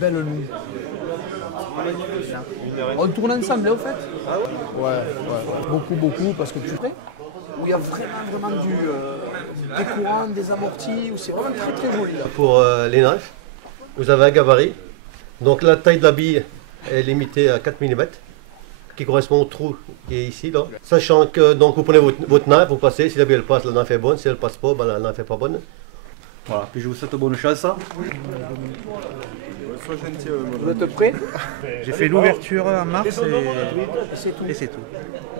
Belle loup. On tourne ensemble là au fait? Ouais, beaucoup parce que tu fais où il y a vraiment des courants, des amortis, où c'est vraiment très joli là. Pour les nages, vous avez un gabarit. Donc la taille de la bille est limitée à 4 mm, qui correspond au trou qui est ici là. Sachant que donc vous prenez votre nappe, vous passez, si la bille elle passe, la nappe est bonne, si elle passe pas, ben, la nappe est pas bonne. Voilà, puis je vous souhaite bonne chance. Vous êtes prêts? J'ai fait l'ouverture en mars et c'est tout.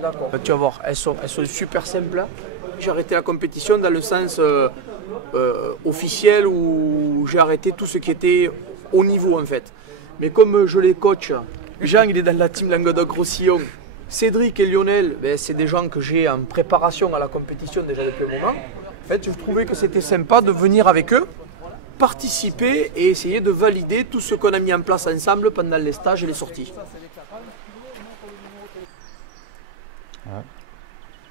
D'accord. Tu vas voir, elles sont super simples. J'ai arrêté la compétition dans le sens officiel où j'ai arrêté tout ce qui était haut niveau en fait. Mais comme je les coach, Jean il est dans la team Languedoc-Roussillon, Cédric et Lionel, ben, c'est des gens que j'ai en préparation à la compétition déjà depuis un moment. En fait, je trouvais que c'était sympa de venir avec eux, participer et essayer de valider tout ce qu'on a mis en place ensemble pendant les stages et les sorties. Ouais.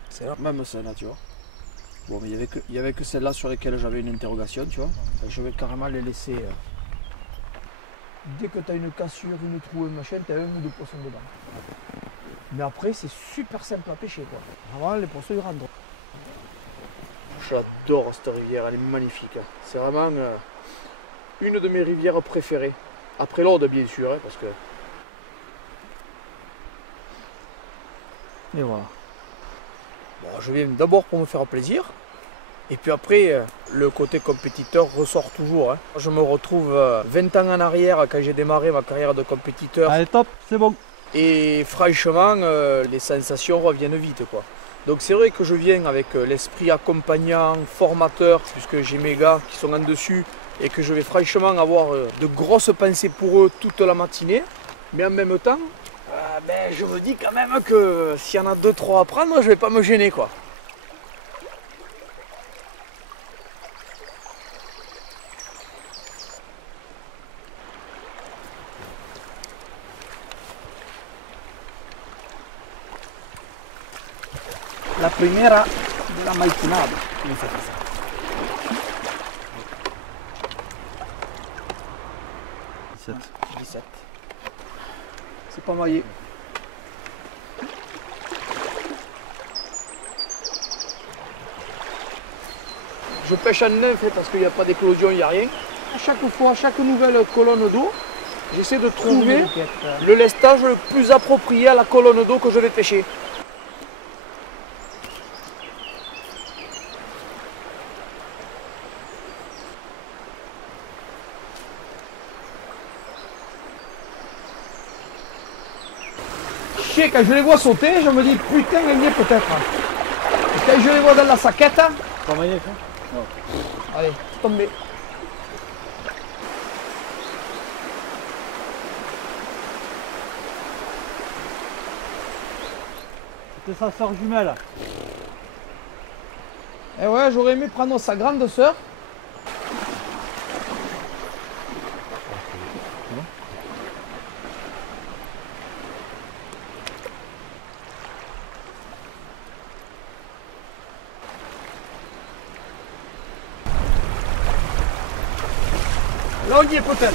C'est même celle-là, tu vois. Bon, mais il y avait que celle-là sur lesquelles j'avais une interrogation, tu vois. Je vais carrément les laisser. Dès que tu as une cassure, une trou, un machin, tu as un ou deux poissons dedans. Mais après, c'est super simple à pêcher, quoi. Vraiment, les poissons, ils rentrent. J'adore cette rivière, elle est magnifique. C'est vraiment une de mes rivières préférées. Après l'Aude, bien sûr, hein, parce que... Et voilà. Bon, je viens d'abord pour me faire plaisir. Et puis après, le côté compétiteur ressort toujours. Hein. Je me retrouve 20 ans en arrière quand j'ai démarré ma carrière de compétiteur. Allez, top, c'est bon. Et franchement, les sensations reviennent vite, quoi. Donc c'est vrai que je viens avec l'esprit accompagnant, formateur, puisque j'ai mes gars qui sont en dessus et que je vais franchement avoir de grosses pensées pour eux toute la matinée. Mais en même temps, ben, je me dis quand même que s'il y en a 2-3 à prendre, je ne vais pas me gêner, quoi. La primera de la maitunada. Come si fa? 17. C'est pas maillé. Je pêche en neuf parce qu'il n'y a pas d'éclosion, il n'y a rien. À chaque fois, à chaque nouvelle colonne d'eau, j'essaie de trouver le lestage le plus approprié à la colonne d'eau que je vais pêcher. Quand je les vois sauter, je me dis putain, elle y est peut-être. Quand je les vois dans la saquette, Pas maillé, ça? Non. Allez, c'est tombé. C'était sa soeur jumelle. Eh ouais, j'aurais aimé prendre sa grande sœur. Là, on y est peut-être.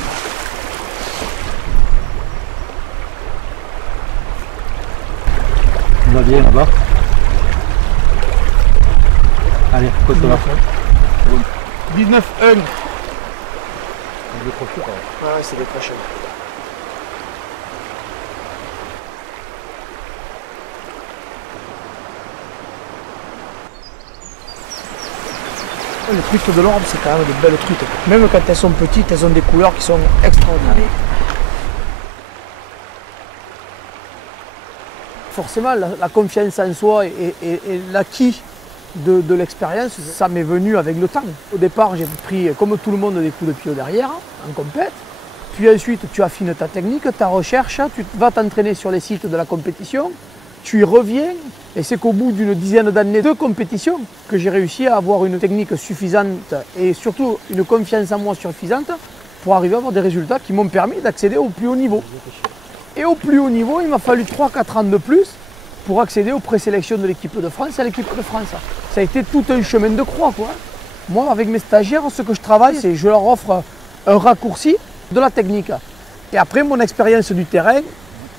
On va bien là-bas. Allez, côté là. 19-1. Je vais profiter. Ouais, c'est des prochaines. Les truites de l'Orbe, c'est quand même de belles truites. Même quand elles sont petites, elles ont des couleurs qui sont extraordinaires. Forcément, la confiance en soi et l'acquis de l'expérience, ça m'est venu avec le temps. Au départ, j'ai pris, comme tout le monde, des coups de pied au derrière, en compète. Puis ensuite, tu affines ta technique, ta recherche, tu vas t'entraîner sur les sites de la compétition, tu y reviens, et c'est qu'au bout d'une dizaine d'années de compétition que j'ai réussi à avoir une technique suffisante et surtout une confiance en moi suffisante pour arriver à avoir des résultats qui m'ont permis d'accéder au plus haut niveau. Et au plus haut niveau, il m'a fallu 3-4 ans de plus pour accéder aux présélections de l'équipe de France et à l'équipe de France. Ça a été tout un chemin de croix, quoi. Moi, avec mes stagiaires, ce que je travaille, c'est je leur offre un raccourci de la technique. Et après, mon expérience du terrain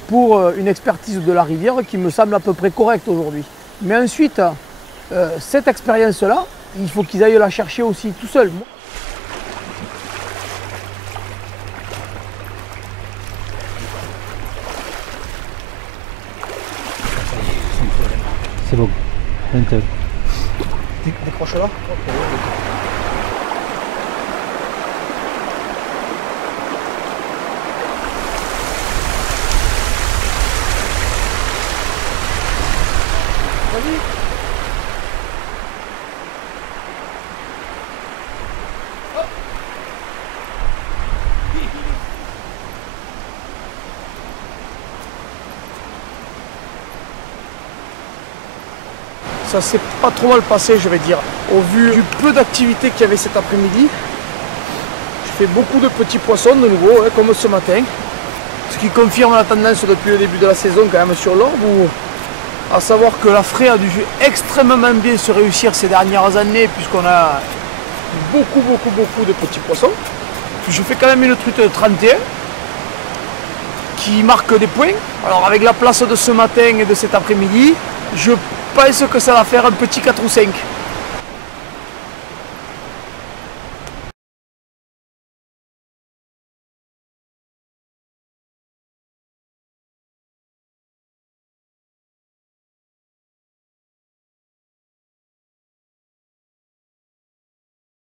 pour une expertise de la rivière qui me semble à peu près correcte aujourd'hui. Mais ensuite, cette expérience-là, il faut qu'ils aillent la chercher aussi tout seuls. C'est bon. 20 heures. Décroche là. Vas-y. Ça s'est pas trop mal passé, je vais dire. Au vu du peu d'activité qu'il y avait cet après-midi, je fais beaucoup de petits poissons de nouveau, hein, comme ce matin. Ce qui confirme la tendance depuis le début de la saison quand même sur l'orbe, à savoir que la fraie a dû extrêmement bien se réussir ces dernières années puisqu'on a beaucoup de petits poissons. Je fais quand même une truite de 31 qui marque des points. Alors avec la place de ce matin et de cet après-midi, je pense que ça va faire un petit 4 ou 5.